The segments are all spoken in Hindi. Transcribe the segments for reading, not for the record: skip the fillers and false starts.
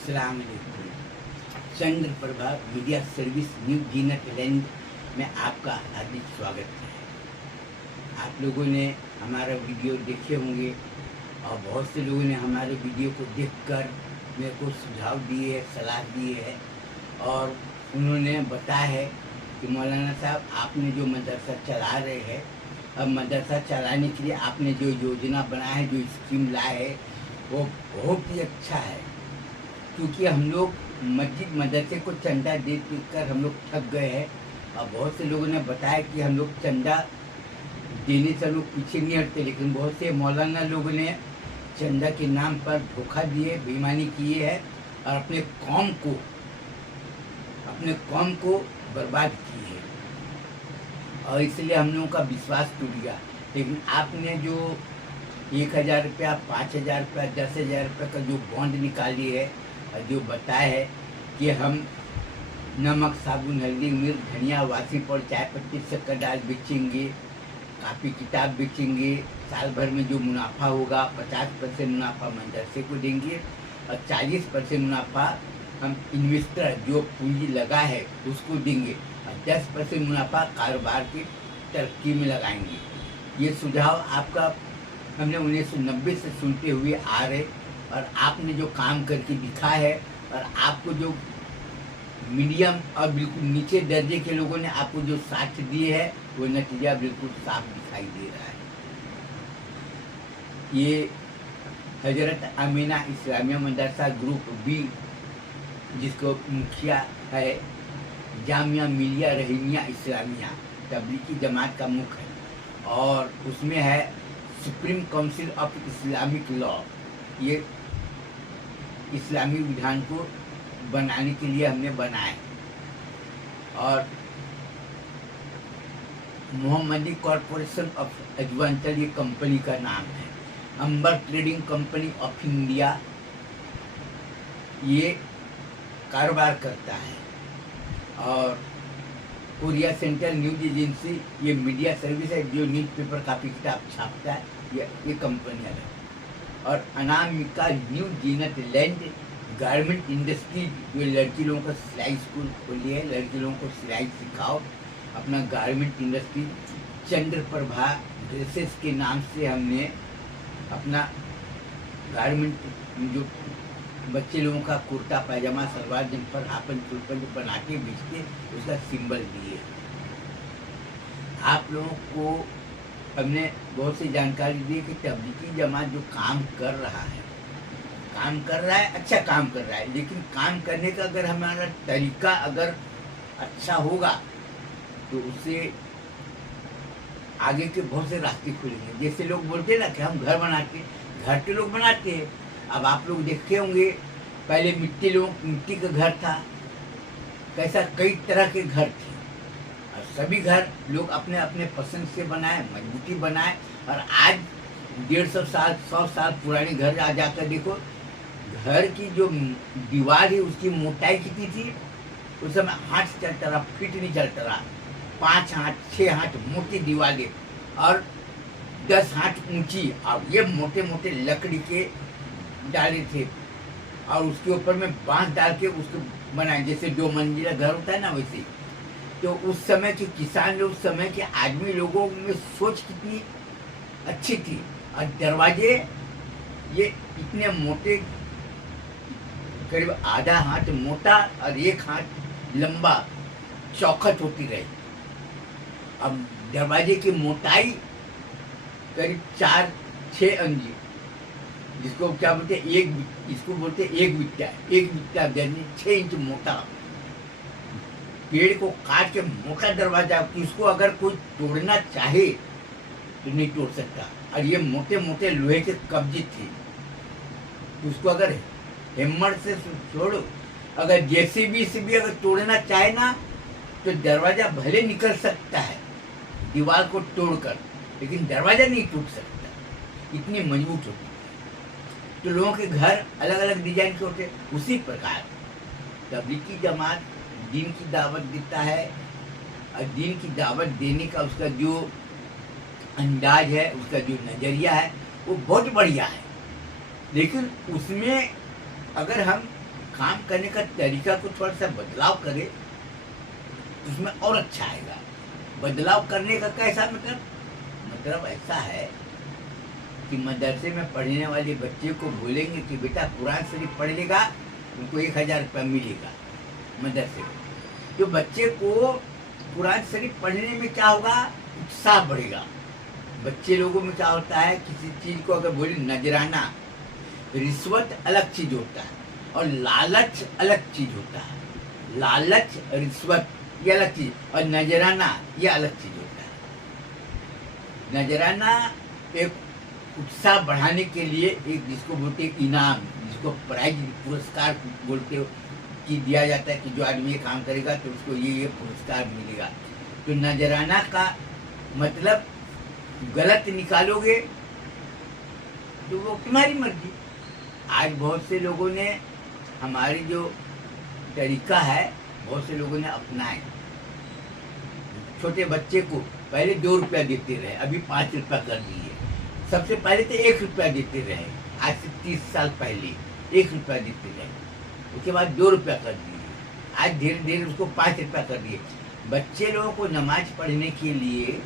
अस्सलाम वालेकुम। चंद्र प्रभा मीडिया सर्विस न्यू जीनत लैंड में आपका हार्दिक स्वागत है। आप लोगों ने हमारा वीडियो देखे होंगे और बहुत से लोगों ने हमारे वीडियो को देखकर मेरे को सुझाव दिए है, सलाह दी है और उन्होंने बताया है कि मौलाना साहब आपने जो मदरसा चला रहे हैं, अब मदरसा चलाने के लिए आपने जो योजना बनाया है, जो स्कीम लाए है, वो बहुत ही अच्छा है। क्योंकि हम लोग मस्जिद मदरसे को चंदा दे कर हम लोग थक गए हैं और बहुत से लोगों ने बताया कि हम लोग चंदा देने से लोग पीछे नहीं हटते, लेकिन बहुत से मौलाना लोगों ने चंदा के नाम पर धोखा दिए, बेईमानी किए है और अपने कौम को बर्बाद की है और इसलिए हम लोगों का विश्वास टूट गया। लेकिन आपने जो 1000 रुपया, 5000 रुपया, 10,000 रुपये का जो बॉन्ड निकाली है और जो बताया है कि हम नमक, साबुन, हल्दी, मिर्च, धनिया, वासी पर चाय पत्ती, शक्कर डाल बेचेंगे, कापी किताब बेचेंगे, साल भर में जो मुनाफा होगा 50% मुनाफा मदरसे को देंगे और 40% मुनाफा हम इन्वेस्टर जो पूंजी लगा है उसको देंगे और 10% मुनाफा कारोबार की तरक्की में लगाएंगे। ये सुझाव आपका हमने 1990 से सुनते हुए आ रहे और आपने जो काम करके दिखा है और आपको जो मीडियम और बिल्कुल नीचे दर्जे के लोगों ने आपको जो साथ दिए है वो नतीजा बिल्कुल साफ दिखाई दे रहा है। ये हजरत अमीना इस्लामिया मदरसा ग्रुप बी, जिसको मुखिया है जामिया मिलिया रहीमिया इस्लामिया तबलीगी जमात का मुख्य है और उसमें है supreme council of Islamic law. ये इस्लामी विधान को बनाने के लिए हमने बनाए और मोहम्मदी कॉरपोरेशन ऑफ अजवांचल ये कंपनी का नाम है। अंबर ट्रेडिंग कंपनी ऑफ इंडिया ये कारोबार करता है और कोरिया सेंट्रल न्यूज एजेंसी ये मीडिया सर्विस है जो न्यूज़पेपर कापी किताब छापता है, ये कंपनी है। और अनामिका न्यू जीनत लैंड गारमेंट इंडस्ट्री जो लड़की लोगों का सिलाई स्कूल खोली है, लड़की लोगों को सिलाई सिखाओ, अपना गारमेंट इंडस्ट्री। चंद्र प्रभा ड्रेसेस के नाम से हमने अपना गारमेंट जो बच्चे लोगों का कुर्ता पैजामा सलवार जम्पर हाफन फुलपन जो बना के बेचते उसका सिंबल दिए। आप लोगों को हमने बहुत सी जानकारी दी कि तबलीगी जमात जो काम कर रहा है, अच्छा काम कर रहा है, लेकिन काम करने का अगर हमारा तरीका अगर अच्छा होगा तो उससे आगे के बहुत से रास्ते खुलेंगे। जैसे लोग बोलते हैं ना कि हम घर बनाते, घर के लोग बनाते हैं। अब आप लोग देखे होंगे पहले मिट्टी का घर था, कैसा कई तरह के घर थे और सभी घर लोग अपने अपने पसंद से बनाए, मजबूती बनाए और आज 150 साल 100 साल पुराने घर आ जाकर देखो, घर की जो दीवार है उसकी मोटाई कितनी थी उस समय, हाथ चलता रहा, फीट नहीं चलता रहा, 5 हाथ 6 हाथ मोटी दीवारें और 10 हाथ ऊंची और ये मोटे मोटे लकड़ी के डाले थे और उसके ऊपर में बांस डाल के उसको बनाए, जैसे 2 मंजिला घर होता है ना वैसे। तो उस समय के किसान लोग, उस समय के आदमी लोगों में सोच कितनी अच्छी थी और दरवाजे ये इतने मोटे, करीब आधा हाथ मोटा और 1 हाथ लंबा चौखट होती रही। अब दरवाजे की मोटाई करीब 4-6 अंगी, जिसको क्या बोलते हैं इसको बोलते हैं 1 बिट्टा यानी 6 इंच मोटा। पेड़ को काट के मोटा दरवाजा, इसको अगर कोई तोड़ना चाहे तो नहीं तोड़ सकता और ये मोटे मोटे लोहे के कब्जे थे। उसको अगर हेमर से छोड़ो, अगर जेसीबी से भी अगर तोड़ना चाहे ना तो दरवाजा भले निकल सकता है दीवार को तोड़कर, लेकिन दरवाजा नहीं टूट सकता, इतनी मजबूत होती। तो लोगों के घर अलग अलग डिजाइन के होते। उसी प्रकार तबलीगी जमात दीन की दावत देता है और दीन की दावत देने का उसका जो अंदाज है, उसका जो नज़रिया है वो बहुत बढ़िया है। लेकिन उसमें अगर हम काम करने का तरीका को थोड़ा सा बदलाव करे तो उसमें और अच्छा आएगा। बदलाव करने का कैसा मतलब ऐसा है कि मदरसे में पढ़ने वाले बच्चे को बोलेंगे कि बेटा कुरान शरीफ पढ़ लेगा, उनको 1000 रुपया मिलेगा मदरसे में। तो बच्चे को कुरान शरीफ पढ़ने में क्या होगा, उत्साह बढ़ेगा। बच्चे लोगों में क्या होता है, किसी चीज़ को अगर बोले नजराना, रिश्वत अलग चीज़ होता है और लालच अलग चीज़ होता है। लालच, रिश्वत ये अलग चीज़ और नजराना ये अलग चीज़ होता है। नजराना एक उत्साह बढ़ाने के लिए एक जिसको बोलते हैं इनाम, जिसको प्राइज पुरस्कार बोलते हो कि दिया जाता है कि जो आदमी ये काम करेगा तो उसको ये पुरस्कार मिलेगा। तो नजराना का मतलब गलत निकालोगे तो वो तुम्हारी मर्जी। आज बहुत से लोगों ने हमारी जो तरीका है बहुत से लोगों ने अपनाए। छोटे बच्चे को पहले 2 रुपया देते रहे, अभी 5 रुपया कर दिए। सबसे पहले तो 1 रुपया देते रहे, आज से 30 साल पहले 1 रुपया देते रहे, उसके बाद 2 रुपया कर दिए, आज धीरे धीरे उसको 5 रुपया कर दिए। बच्चे लोगों को नमाज पढ़ने के लिए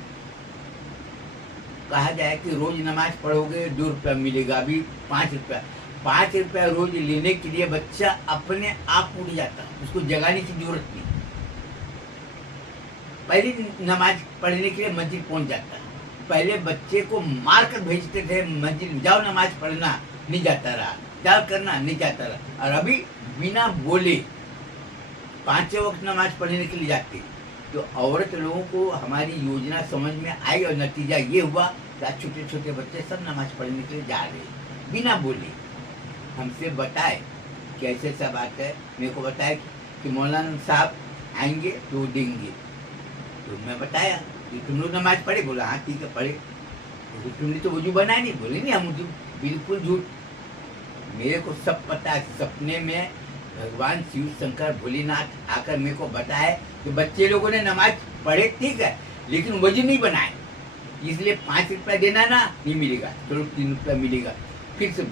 कहा जाए कि रोज नमाज पढ़ोगे 2 रुपया मिलेगा, अभी 5 रुपया। 5 रुपया रोज लेने के लिए बच्चा अपने आप उठ जाता, उसको जगाने की जरूरत नहीं। पहले नमाज पढ़ने के लिए मस्जिद पहुंच जाता। पहले बच्चे को मार कर भेजते थे मस्जिद, जाओ नमाज पढ़ना, नहीं जाता रहा, जाओ करना, नहीं जाता रहा। और अभी बिना बोले 5 वक्त नमाज पढ़ने के लिए जाते। तो औरत लोगों को हमारी योजना समझ में आई और नतीजा ये हुआ कि आज छोटे छोटे बच्चे सब नमाज पढ़ने के लिए जा रहे हैं बिना बोले। हमसे बताए कि ऐसे ऐसा बात है, मेरे को बताया कि मौलाना साहब आएंगे तो देंगे। तो मैं बताया कि तुम लोग नमाज पढ़े, बोला हाँ ठीक है पढ़े। तो तुमने तो वजू बनाया नहीं, बोले नहीं हम तो बिल्कुल झूठ। मेरे को सब पता है। सपने में भगवान शिव शंकर भोलेनाथ आकर मेरे को बताए कि बच्चे लोगों ने नमाज पढ़े ठीक है, लेकिन वजू नहीं बनाए, इसलिए 5 रुपया देना ना नहीं मिलेगा, चलो 3 रुपया मिलेगा। फिर से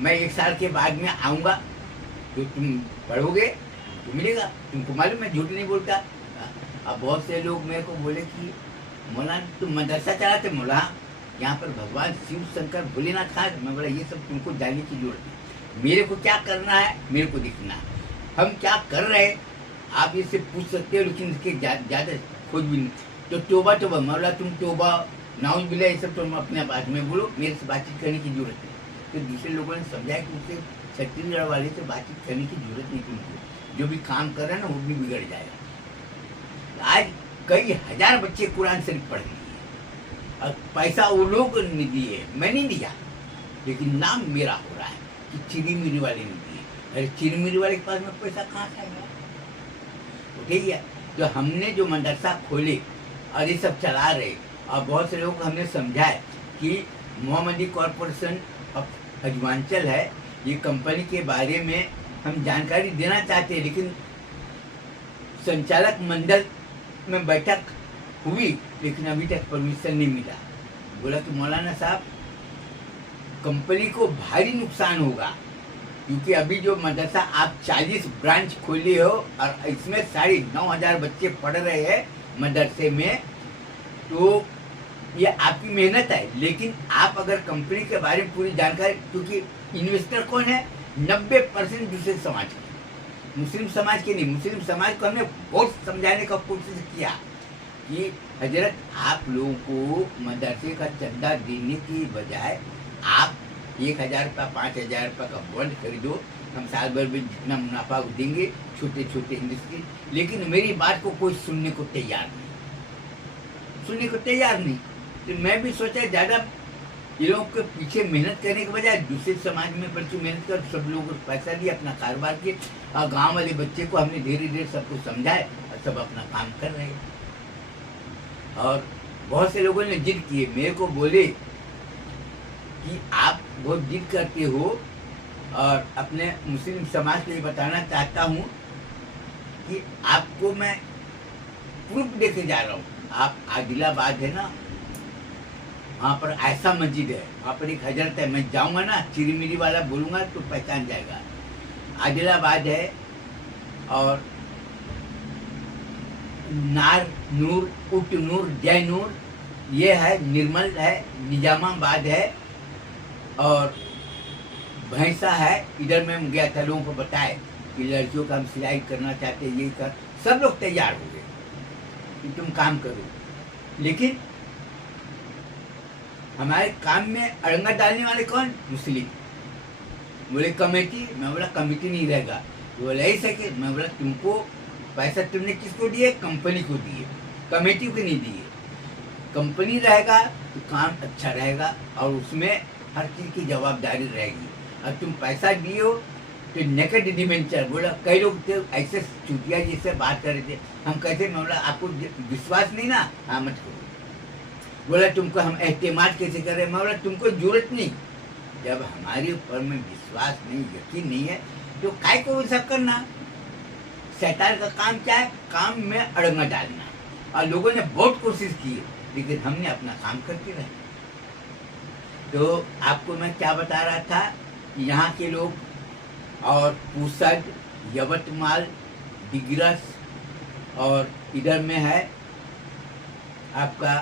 मैं 1 साल के बाद में आऊँगा तो तुम पढ़ोगे तो मिलेगा। तुमको मालूम मैं झूठ नहीं बोलता। अब बहुत से लोग मेरे को बोले कि मौलाना तुम मदरसा चलाते, मौला यहाँ पर भगवान शिव शंकर भोलेनाथ खा। मैं बोला ये सब तुमको जानने की जरूरत नहीं, मेरे को क्या करना है मेरे को दिखना है। हम क्या कर रहे हैं आप इससे पूछ सकते हो, लेकिन इसके ज़्यादा खोज भी नहीं। तो तोबा मौला तुम तोबा नाउज बिल्ला ये सब तुम अपने बात में बोलो, मेरे से बातचीत करने की जरूरत नहीं। तो दूसरे लोगों ने समझाया कि उससे छत्तीसगढ़ वाले से बातचीत करने की जरूरत नहीं तुमको, जो भी काम कर रहे हैं ना वो भी बिगड़ जाएगा। आज कई हजार बच्चे कुरान शरीफ पढ़ लिए और पैसा वो लोग ने दिए, मैं नहीं दिया, लेकिन नाम मेरा हो रहा है कि चिरी मिरी वाले ने दिए। अरे चिरी मिरी वाले के पास में पैसा कहाँ से आएगा? ठीक है, तो हमने जो मदरसा खोले और ये सब चला रहे और बहुत से लोगों को हमने समझाया कि मोहम्मदी कॉरपोरेशन ऑफ हजवांचल है, ये कंपनी के बारे में हम जानकारी देना चाहते हैं, लेकिन संचालक मंडल में बैठक हुई लेकिन अभी तक परमिशन नहीं मिला। बोला कि मौलाना साहब कंपनी को भारी नुकसान होगा, क्योंकि अभी जो मदरसा आप 40 ब्रांच खोले हो और इसमें 9,500 बच्चे पढ़ रहे हैं मदरसे में, तो ये आपकी मेहनत है। लेकिन आप अगर कंपनी के बारे में पूरी जानकारी, क्योंकि इन्वेस्टर कौन है 90% दूसरे समाज के, मुस्लिम समाज के नहीं। मुस्लिम समाज को हमने बहुत समझाने का कोशिश किया कि हजरत आप लोगों को मदरसे का चंदा देने की बजाय आप 1,000 रुपया 5,000 रुपये का बॉन्ड खरीदो, हम साल भर में जितना मुनाफा देंगे छोटे छोटे इंडस्ट्री। लेकिन मेरी बात को कोई सुनने को तैयार नहीं। तो मैं भी सोचा ज़्यादा ये लोगों के पीछे मेहनत करने के बजाय दूसरे समाज में बच्चों मेहनत कर, सब लोगों को पैसा दिया, अपना कारोबार किए और गांव वाले बच्चे को हमने धीरे धीरे सबको समझाए और सब अपना काम कर रहे हैं। और बहुत से लोगों ने जिद किए, मेरे को बोले कि आप बहुत जिद करते हो और अपने मुस्लिम समाज के लिए बताना चाहता हूँ कि आपको मैं प्रूफ देके जा रहा हूँ। आप आदिलाबाद है ना, वहाँ पर ऐसा मस्जिद है, वहाँ पर एक हजरत है, मैं जाऊँगा ना चिरी मिरी वाला बोलूँगा तो पहचान जाएगा। आदिलाबाद है, और नार नूर, उट नूर, जय नूर, ये है, निर्मल है, निजामाबाद है, और भैंसा है। इधर मैं गया था, लोगों को बताए कि लड़कियों का हम सिलाई करना चाहते हैं, ये कर, सब लोग तैयार हो गए कि तुम काम करो। लेकिन हमारे काम में अड़ंगा डालने वाले कौन? मुस्लिम। बोले कमेटी, मैं बोला कमेटी नहीं रहेगा। बोले ऐसे कि, मैं बोला तुमको पैसा तुमने किसको दिए? कंपनी को दिए, कमेटी को नहीं दिए। कंपनी रहेगा तो काम अच्छा रहेगा और उसमें हर चीज़ की जवाबदारी रहेगी। और तुम पैसा दिए हो तो नेकेड डिवेंचर, बोला कई लोग थे ऐसे चुटिया जैसे बात कर रहे थे। हम कहते, मैं बोला आपको विश्वास नहीं ना, हाँ मत करो। बोला तुमको हम एहतिमाद कैसे कर रहे हैं? मैं बोला तुमको जरूरत नहीं, जब हमारे ऊपर में विश्वास नहीं, यकीन नहीं है तो काय को सब करना। शैतान का काम क्या है? काम में अड़ंगा डालना। और लोगों ने बहुत कोशिश की, लेकिन हमने अपना काम करके रहे। तो आपको मैं क्या बता रहा था, यहाँ के लोग और पूसद, यवतमाल, दिग्रस, और इधर में है आपका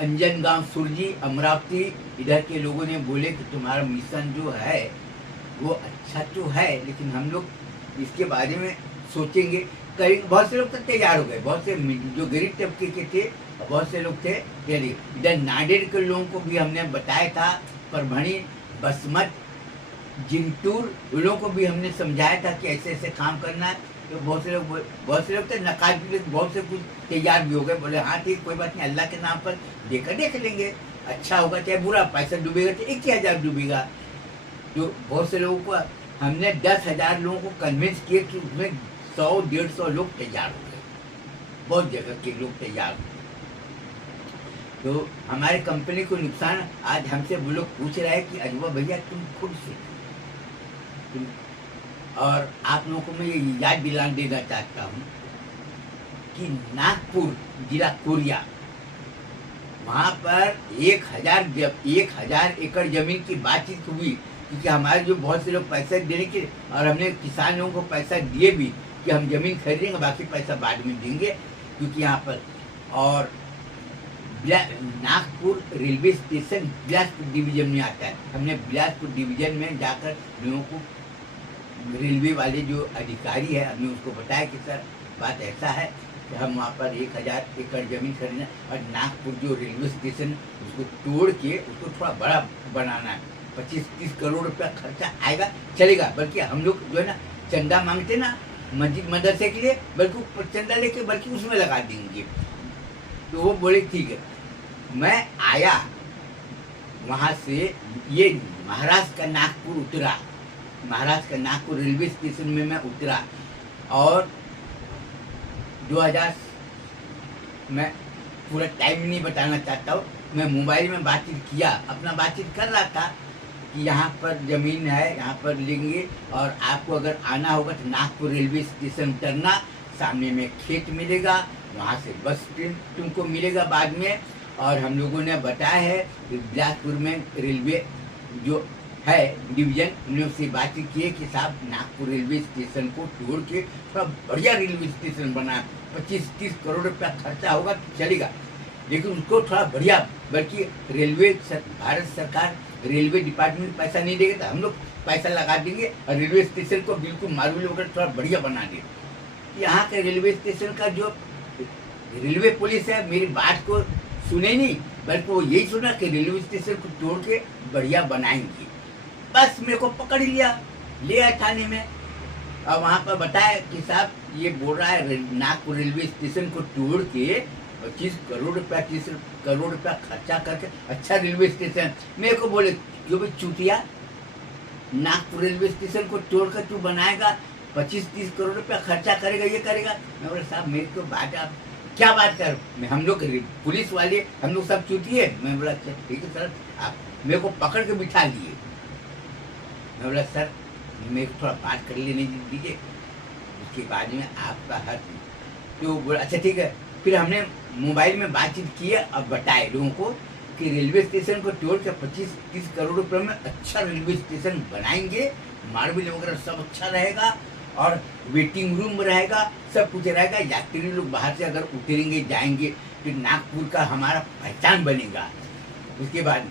अंजनगांव, सुरजी, अमरावती, इधर के लोगों ने बोले कि तुम्हारा मिशन जो है वो अच्छा तो है, लेकिन हम लोग इसके बारे में सोचेंगे, करेंगे। बहुत से लोग तो तैयार हो गए, बहुत से जो गरीब तबके के थे, बहुत से लोग थे। इधर नांदेड़ के लोगों को भी हमने बताया था, परभणी, बसमत, जिंतूर, उन लोगों को भी हमने समझाया था कि ऐसे ऐसे काम करना है। तो बहुत से लोग थे नकाज भी, बहुत से कुछ तैयार भी हो गए। बोले हाँ ठीक, कोई बात नहीं, अल्लाह के नाम पर देख लेंगे, अच्छा होगा चाहे बुरा, पैसा डूबेगा तो 21,000 डूबेगा। तो बहुत से लोगों को हमने 10,000 लोगों को कन्विंस किए कि उसमें 100-150 लोग तैयार हो गए, बहुत जगह के लोग तैयार हो गए। तो हमारे कंपनी को नुकसान, आज हमसे वो लोग पूछ रहे हैं कि अजवा भैया तुम खुद से, और आप लोगों को मैं ये याद दिला देना चाहता हूँ कि नागपुर जिला कोरिया, वहाँ पर 1,000 एकड़ जमीन की बातचीत हुई, क्योंकि हमारे जो बहुत से लोग पैसे देने के, और हमने किसान लोगों को पैसा दिए भी कि हम जमीन खरीदेंगे, बाकी पैसा बाद में देंगे, क्योंकि यहाँ पर। और Nagpur railway station Bilaspur division में आता है। हमने बिलासपुर डिवीजन में जाकर लोगों को, रेलवे वाले जो अधिकारी है, हमने उसको बताया कि सर बात ऐसा है कि हम वहाँ पर 1,000 एकड़ जमीन खरीदना, और नागपुर जो रेलवे स्टेशन उसको तोड़ के उसको थोड़ा बड़ा बनाना है। 25-30 करोड़ रुपया खर्चा आएगा, चलेगा। बल्कि हम लोग जो है ना चंदा मांगते ना मस्जिद मदरसे के लिए, बल्कि चंदा लेके बल्कि उसमें लगा देंगे। तो वो बोले ठीक है। मैं आया वहाँ से, ये महाराष्ट्र का नागपुर उतरा, महाराष्ट्र का नागपुर रेलवे स्टेशन में मैं उतरा, और 2000, मैं पूरा टाइम नहीं बताना चाहता हूँ, मैं मोबाइल में बातचीत किया, अपना बातचीत कर रहा था कि यहाँ पर ज़मीन है, यहाँ पर लेंगे, और आपको अगर आना होगा तो नागपुर रेलवे स्टेशन उतरना, सामने में खेत मिलेगा, वहाँ से बस ट्रेन तुमको मिलेगा बाद में। और हम लोगों ने बताया है कि बिलासपुर में रेलवे जो है डिवीजन, हमने उससे बातचीत की है कि साहब नागपुर रेलवे स्टेशन को तोड़ के थोड़ा बढ़िया रेलवे स्टेशन बना, 25-30 करोड़ रुपया खर्चा होगा तो चलेगा, लेकिन उसको थोड़ा बढ़िया, बल्कि भारत सरकार रेलवे डिपार्टमेंट पैसा नहीं देगा तो हम लोग पैसा लगा देंगे और रेलवे स्टेशन को बिल्कुल मार्बल वगैरह थोड़ा बढ़िया बना देंगे। यहाँ के रेलवे स्टेशन का जो रेलवे पुलिस है, मेरी बात को सुने नहीं, बल्कि वो यही सुना कि रेलवे स्टेशन को तोड़ के बढ़िया बनाएंगे। बस मेरे को पकड़ लिया, ले आया थाने में, और वहाँ पर बताया कि साहब ये बोल रहा है नागपुर रेलवे स्टेशन को तोड़ के 25 करोड़ रुपया 30 करोड़ रुपया खर्चा करके अच्छा रेलवे स्टेशन। मेरे को बोले जो भी चूतिया, नागपुर रेलवे स्टेशन को तोड़ कर तू बनाएगा, 25-30 करोड़ रुपया खर्चा करेगा, ये करेगा। मैं बोला साहब मेरे को बात, आप क्या बात कर, हम लोग पुलिस वाले हम लोग सब चूतिए। मैं बोला ठीक है सर, आप मेरे को पकड़ के बिठा लिए। मैं बोला सर मेरे को थोड़ा बात कर लेने दीजिए, उसके बाद में आपका हर। तो बोला अच्छा ठीक है। फिर हमने मोबाइल में बातचीत की और बताए लोगों को कि रेलवे स्टेशन को तोड़ के 25-30 करोड़ रुपये में अच्छा रेलवे स्टेशन बनाएंगे, मार्बल वगैरह सब अच्छा रहेगा, और वेटिंग रूम रहेगा, सब कुछ रहेगा। यात्री लोग बाहर से अगर उतरेंगे जाएंगे तो नागपुर का हमारा पहचान बनेगा। उसके बाद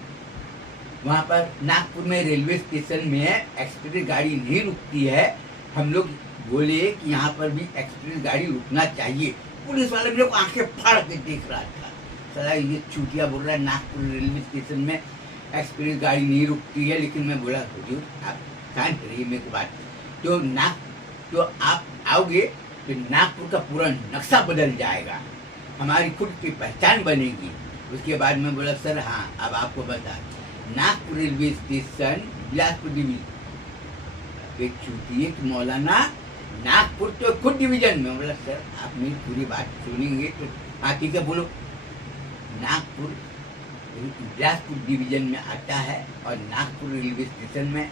वहाँ पर नागपुर में रेलवे स्टेशन में एक्सप्रेस गाड़ी नहीं रुकती है। हम लोग बोले कि यहाँ पर भी एक्सप्रेस गाड़ी रुकना चाहिए। पुलिस वाले मेरे को आंखें फाड़ के देख रहा था, साला ये चूतिया बोल रहा है नागपुर रेलवे स्टेशन में एक्सप्रेस गाड़ी नहीं रुकती है। लेकिन मैं बोला हुजूर आप शांत रहिए, मेरे को बात तो आप आओगे तो नागपुर का पूरा नक्शा बदल जाएगा, हमारी खुद की पहचान बनेगी। उसके बाद मैं बोला सर हाँ अब आपको बता, Nagpur railway station Bilaspur division, एक चूतिए कि मौलाना नागपुर तो खुद डिवीजन में। बोला सर आप मेरी पूरी बात सुनेंगे तो हाँ ठीक है बोलो। नागपुर बिलासपुर डिवीजन में आता है और नागपुर रेलवे स्टेशन में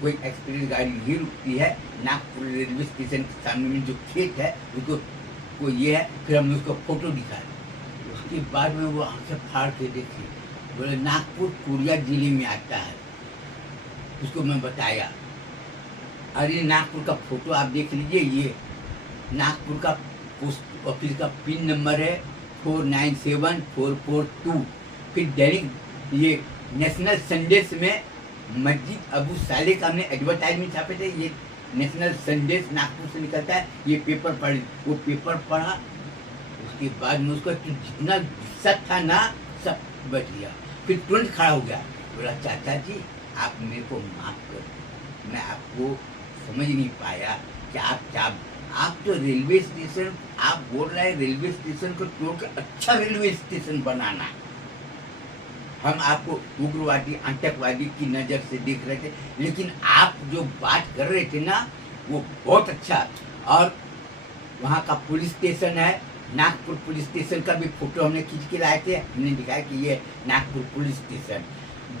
कोई एक्सप्रेस गाड़ी नहीं रुकती है। नागपुर रेलवे स्टेशन के सामने में जो खेत है उसको को ये है। फिर हमने उसको फोटो दिखाया, उसके बाद में वो आंखें फाड़ के देखी, बोले नागपुर कोरिया जिले में आता है। उसको मैं बताया, अरे नागपुर का फोटो आप देख लीजिए, ये नागपुर का पोस्ट ऑफिस का पिन नंबर है 497442। फिर दैनिक ये नेशनल संदेश में मस्जिद अबू साले का हमने एडवर्टाइजमेंट छापे थे। ये नेशनल संदेश नागपुर से निकलता है, ये पेपर पढ़, वो पेपर पढ़ा। उसके बाद में उसको जितना गुस्सा था ना सब बच गया। फिर तुरंत खड़ा हो गया, बोला चाचा जी आप मेरे को माफ करो, मैं आपको समझ नहीं पाया कि आप तो रेलवे स्टेशन, आप बोल रहे हैं रेलवे स्टेशन को तोड़कर अच्छा रेलवे स्टेशन बनाना। हम आपको उग्रवादी आतंकवादी की नज़र से देख रहे थे, लेकिन आप जो बात कर रहे थे ना वो बहुत अच्छा। और वहाँ का पुलिस स्टेशन है, नागपुर पुलिस स्टेशन का भी फोटो हमने खींच के लाए थे। हमने दिखाया कि ये नागपुर पुलिस स्टेशन,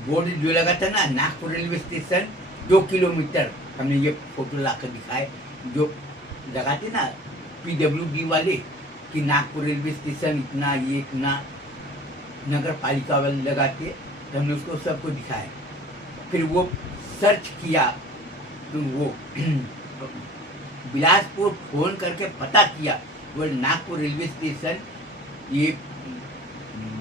बोर्ड जो लगा था ना नागपुर रेलवे स्टेशन 2 किलोमीटर, हमने ये फोटो ला कर दिखाए। जो लगाते ना PWD वाले कि नागपुर रेलवे स्टेशन इतना, ये इतना, नगर पालिका वाले लगाते, तो हमने उसको सबको दिखाया। फिर वो सर्च किया तो वो बिलासपुर फोन करके पता किया, वो नागपुर रेलवे स्टेशन ये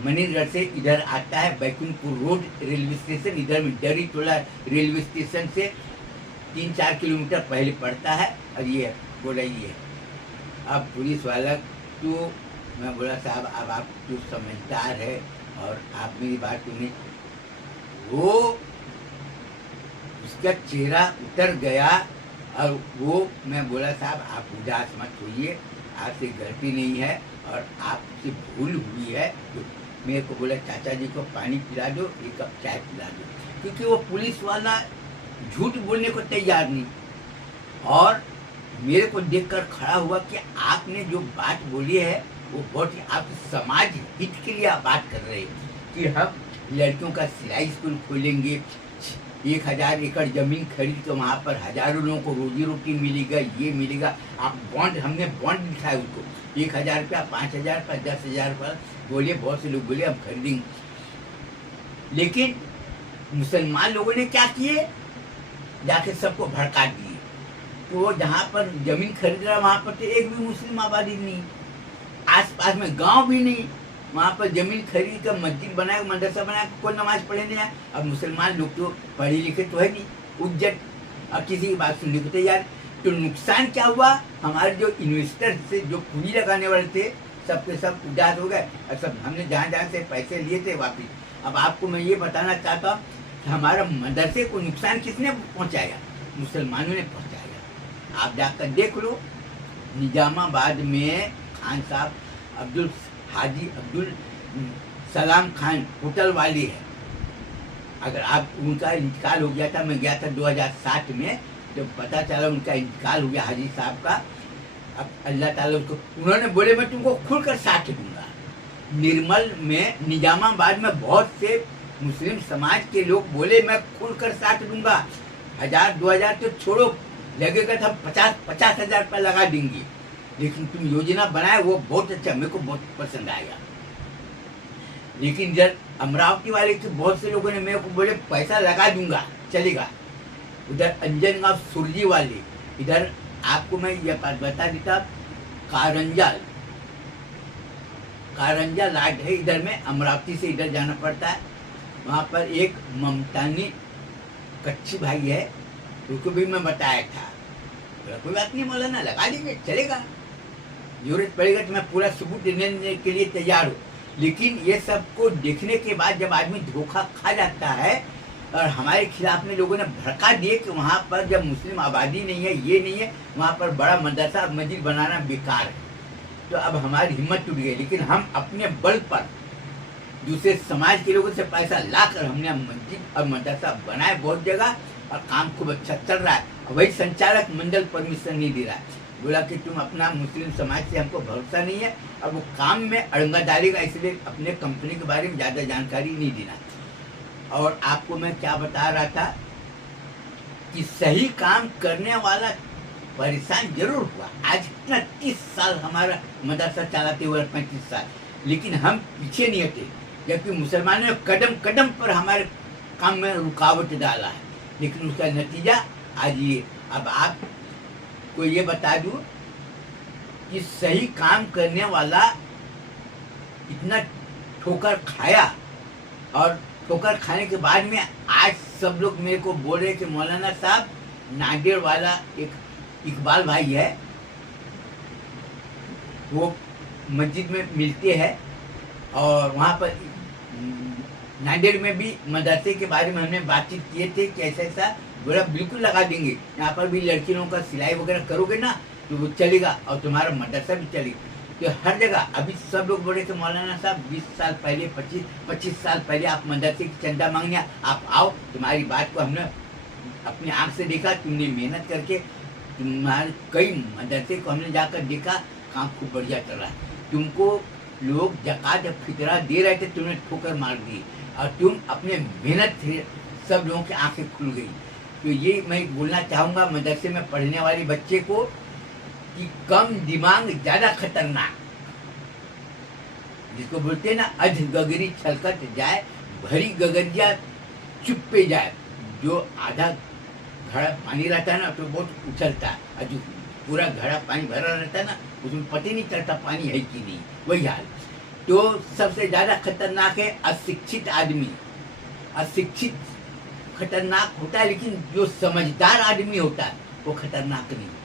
मनीनगढ़ से इधर आता है, बैकुंठपुर रोड रेलवे स्टेशन इधर में डरी टोला रेलवे स्टेशन से 3-4 किलोमीटर पहले पड़ता है। और ये बोला ये अब पुलिस वाला तो मैं बोला साहब अब आप जो समझदार है और आप मेरी बात सुनिए। वो उसका चेहरा उतर गया और वो मैं बोला साहब आप उदास मत होइए, आपसे गलती नहीं है और आपसे भूल हुई है। तो मेरे को बोला चाचा जी को पानी पिला दो, एक कप चाय पिला दो, क्योंकि वो पुलिस वाला झूठ बोलने को तैयार नहीं। और मेरे को देखकर खड़ा हुआ कि आपने जो बात बोली है वो बहुत ही आप समाज हित के लिए आप बात कर रहे हैं कि हम लड़कियों का सिलाई स्कूल खोलेंगे, 1000 एकड़ जमीन खरीद के वहाँ पर हजारों लोगों को रोजी रोटी मिलेगा, ये मिलेगा। आप बॉन्ड, हमने बॉन्ड दिखाया उसको 1000 रुपया, 5000 रुपया, 10,000 रुपया बोले, बहुत से लोग बोले हम खरीदेंगे। लेकिन मुसलमान लोगों ने क्या किए, जाके सबको भड़का दिए। तो जहाँ पर जमीन खरीद रहा वहाँ पर तो एक भी मुस्लिम आबादी नहीं, आसपास में गांव भी नहीं। वहाँ पर जमीन खरीद कर मस्जिद बनाया, मदरसा बनाया, कोई नमाज पढ़े नहीं है। अब मुसलमान लोग तो पढ़े लिखे तो है नहीं, उज्जत, अब किसी की बात सुनने को तैयार। तो नुकसान क्या हुआ, हमारे जो इन्वेस्टर से जो पूंजी लगाने वाले थे सब के सब उजाड़ हो गए और सब हमने जहाँ जहाँ से पैसे लिए थे वापिस। अब आपको मैं ये बताना चाहता हूँ कि हमारा मदरसे को नुकसान किसने पहुँचाया, मुसलमानों ने पहुँचाया। आप जाकर देख लो, निजामाबाद में खान साहब हाजी अब्दुल सलाम खान होटल वाली है। अगर आप, उनका इंतकाल हो गया था, मैं गया था 2007 में, जब पता चला उनका इंतकाल हो गया हाजी साहब का। अब अल्लाह ताला उसको, उन्होंने बोले मैं तुमको खुलकर साथ दूंगा। निर्मल में, निजामाबाद में बहुत से मुस्लिम समाज के लोग बोले मैं खुलकर साथ दूंगा, 1000-2000 तो छोड़ो, लगेगा तो हम 50,000 रुपया लगा देंगे, लेकिन तुम योजना बनाए वो बहुत अच्छा, मेरे को बहुत पसंद आएगा। लेकिन जब अमरावती वाले के बहुत से लोगों ने मेरे को बोले पैसा लगा दूंगा चलेगा, उधर अंजनगांव सुरजी वाली, इधर आपको मैं ये बात बता देता, कारंजा कारंजा लाट है, इधर में अमरावती से इधर जाना पड़ता है। वहाँ पर एक ममतानी कच्ची भाई है, उसको भी मैं बताया था। बोला कोई बात नहीं मौलाना, लगा देंगे, चलेगा, जरूरत पड़ेगा तो मैं पूरा सबूत देने के लिए तैयार हूँ। लेकिन ये सब को देखने के बाद जब आदमी धोखा खा जाता है और हमारे खिलाफ में लोगों ने भड़का दिए कि वहाँ पर जब मुस्लिम आबादी नहीं है, ये नहीं है, वहाँ पर बड़ा मदरसा और मस्जिद बनाना बेकार है, तो अब हमारी हिम्मत टूट गई। लेकिन हम अपने बल पर दूसरे समाज के लोगों से पैसा लाकर हमने मस्जिद और मदरसा बनाए बहुत जगह, और काम खूब अच्छा चल रहा है। वही संचालक मंडल परमिशन नहीं दे रहा है, बोला कि तुम अपना मुस्लिम समाज से हमको भरोसा नहीं है, अब वो काम में अड़ंगा डालेगा, इसलिए अपने कंपनी के बारे में ज़्यादा जानकारी नहीं देना। और आपको मैं क्या बता रहा था कि सही काम करने वाला परेशान जरूर हुआ। आज इतना 30 साल हमारा मदरसा चलाते हुए, 35 साल, लेकिन हम पीछे नहीं हटे, जबकि मुसलमानों ने कदम कदम पर हमारे काम में रुकावट डाला है, लेकिन उसका नतीजा आज ये। अब आपको ये बता दूं कि सही काम करने वाला इतना ठोकर खाया, और ठोकर खाने के बाद में आज सब लोग मेरे को बोल रहे कि मौलाना साहब, नांदेड़ वाला एक इकबाल भाई है, वो मस्जिद में मिलते हैं, और वहाँ पर नांदेड़ में भी मदरसे के बारे में हमने बातचीत किए थे कि ऐसा ऐसा, बोला बिल्कुल लगा देंगे, यहाँ पर भी लड़कियों का सिलाई वगैरह करोगे ना तो वो चलेगा, और तुम्हारा मदरसा भी चलेगा। तो हर जगह अभी सब लोग बोले कि मौलाना साहब 20 साल पहले, 25 साल पहले आप मदरसे की चंदा मांगने आप आओ, तुम्हारी बात को हमने अपनी आँख से देखा, तुमने मेहनत करके, तुम्हारे कई मदरसे को हमने जाकर देखा, काम खूब बढ़िया चल रहा है। तुमको लोग ज़कात फितरा दे रहे थे, तुमने ठोकर मार दी, और तुम अपने मेहनत से सब लोगों की आंखें खुल गई। तो ये मैं बोलना चाहूँगा मदरसे में पढ़ने वाले बच्चे को कि कम दिमाग ज़्यादा खतरनाक, जिसको बोलते हैं ना, अध गगरी छलकत जाए, भरी गगरिया चुप पे जाए। जो आधा घड़ा पानी रहता है ना तो बहुत उछलता है, और जो पूरा घड़ा पानी भरा रहता है ना उसमें पता ही नहीं चलता पानी है कि नहीं, वही हाल। तो सबसे ज़्यादा खतरनाक है अशिक्षित आदमी। अशिक्षित खतरनाक होता है, लेकिन जो समझदार आदमी होता है वो खतरनाक नहीं होता।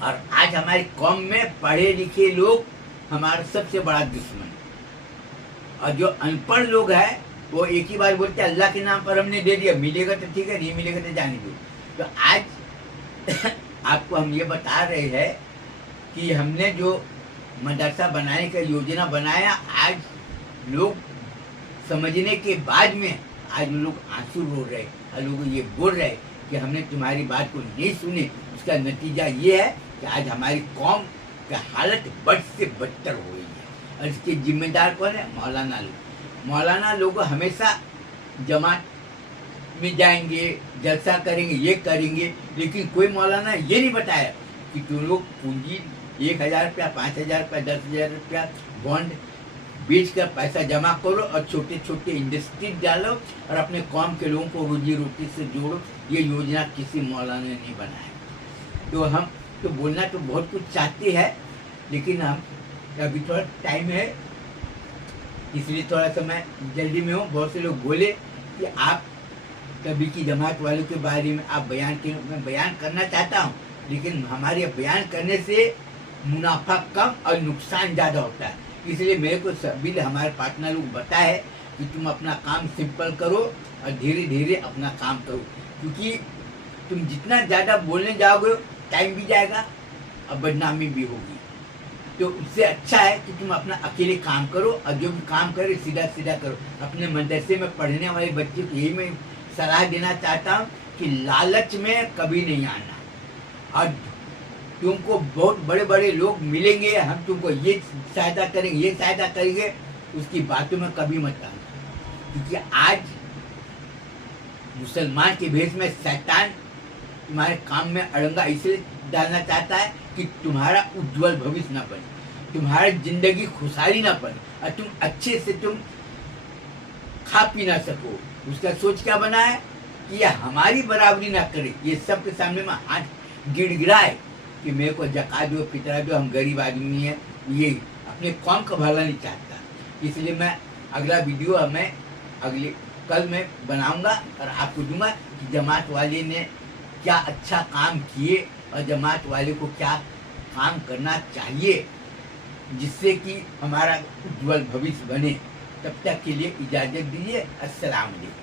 और आज हमारी कौम में पढ़े लिखे लोग हमारा सबसे बड़ा दुश्मन, और जो अनपढ़ लोग हैं वो एक ही बार बोलते हैं अल्लाह के नाम पर हमने दे दिया, मिलेगा तो ठीक है, नहीं मिलेगा तो जाने दो। तो आज आपको हम ये बता रहे हैं कि हमने जो मदरसा बनाने का योजना बनाया, आज लोग समझने के बाद में आज लोग आंसू रो रहे, और लोग ये बोल रहे कि हमने तुम्हारी बात को नहीं सुनी। उसका नतीजा ये है कि आज हमारी कौम की हालत बद से बदतर हो गई है, और इसके जिम्मेदार कौन है? मौलाना लोग। मौलाना लोग हमेशा जमात में जाएंगे, जलसा करेंगे, ये करेंगे, लेकिन कोई मौलाना ये नहीं बताया कि तुम लोग पूंजी 1000 रुपया, 5000 रुपया, 10,000 रुपया बॉन्ड बेच कर पैसा जमा करो और छोटे छोटे इंडस्ट्री डालो और अपने कौम के लोगों को रोजी रोटी से जोड़ो। ये योजना किसी मौलाना ने नहीं बनाया। तो हम तो बोलना तो बहुत कुछ चाहते हैं, लेकिन हम अभी थोड़ा टाइम है, इसलिए थोड़ा सा मैं जल्दी में हूँ। बहुत से लोग बोले कि आप कभी की जमात वालों के बारे में आप बयान के, मैं बयान करना चाहता हूँ, लेकिन हमारे बयान करने से मुनाफा कम और नुकसान ज़्यादा होता है। इसलिए मेरे को सभी हमारे पार्टनर लोग बताए कि तुम अपना काम सिंपल करो और धीरे धीरे अपना काम करो, क्योंकि तुम जितना ज़्यादा बोलने जाओगे टाइम भी जाएगा और बदनामी भी होगी। तो उससे अच्छा है कि तुम अपना अकेले काम करो, और जो भी काम करे सीधा सीधा करो। अपने मदरसे में पढ़ने वाले बच्चे को यही मैं सलाह देना चाहता हूँ कि लालच में कभी नहीं आना। और तुमको बहुत बड़े बड़े लोग मिलेंगे, हम तुमको ये सहायता करेंगे, ये सहायता करेंगे, उसकी बातों में कभी मत आना, क्योंकि आज मुसलमान के भेष में शैतान तुम्हारे काम में अड़ंगा इसलिए डालना चाहता है कि तुम्हारा उज्जवल भविष्य ना बने, तुम्हारी जिंदगी खुशहाली ना बने, और तुम अच्छे से तुम खा पी ना सको। उसका सोच क्या बना है कि ये हमारी बराबरी ना करे, ये सबके सामने में हाथ गिड़गिड़ाए कि मेरे को जका दो, फितरा दो, हम गरीब आदमी है, ये अपने कौम का भला नहीं चाहता। इसलिए मैं अगला वीडियो मैं अगले कल मैं बनाऊंगा और आपको दूंगा कि जमात वाले ने क्या अच्छा काम किए और जमात वाले को क्या काम करना चाहिए जिससे कि हमारा उज्ज्वल भविष्य बने। तब तक के लिए इजाज़त दीजिए। अस्सलाम वालेकुम।